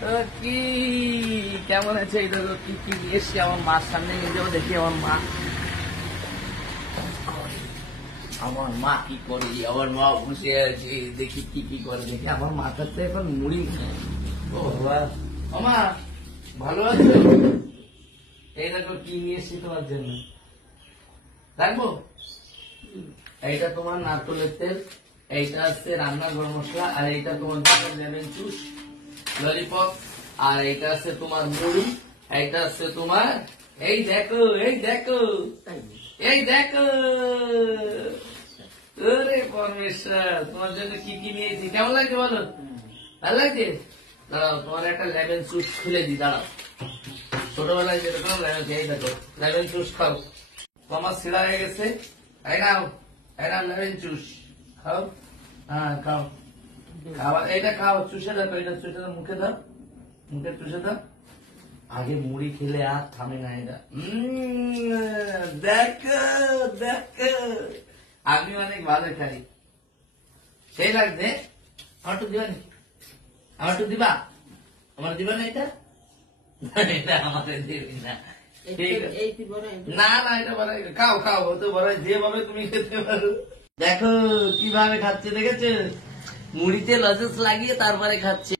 তো কি কেমন আছে এই দেখো কি কি নিয়ে এসছি আমার মার সামনে নিয়ে যাবো দেখি আমার মা কি করে আমার মা বসে আছে দেখি কি কি করে দেখি আমার মাথার তো এখন মুড়ি ও বাবা আমা ভালো আছো এই দেখো কি নিয়ে এসছি তোমার জন্য রাখবো এইটা তোমার নারকেলের তেল এইটা হচ্ছে রান্নার গরম মশলা আর এইটা তোমার লেমন জুস ললিপপ আর এইটা আছে তোমার মুড়ি এইটা আছে তোমার এই দেখো ওরে পরমেশ্বর তোমার জন্য কি কি নিয়েছি কেমন লাগছে বলো ভালো লাগছে দাঁড়াও তোমার একটা লেমন জুস খুলে দি দাঁড়াও ছোটবেলায় যেরকম লেমন এই দেখো লেমন জুস খাও তোমার ছিঁড়া হয়ে গেছে এই নাও লেমন জুস খাও হ্যাঁ খাও খাবার এটা খাও চুষে দাও এটা চুষে দাও মুখে দাও মুখে চুষে দাও আগে মুড়ি খেলে আর থামে না এটা দেখো আমি অনেক ভালো খাই সেই লাগছে আমার তো দিবা আমার তো দিবা আমার দিবা না এটা এটা আমাদের দিবি না না না এটা বড় খাও খাও ও তো বড় যেভাবে তুমি খেতে পারো দেখো কিভাবে খাচ্ছে দেখেছো মুড়িতে লজেন্স লাগিয়ে তারপরে খাচ্ছে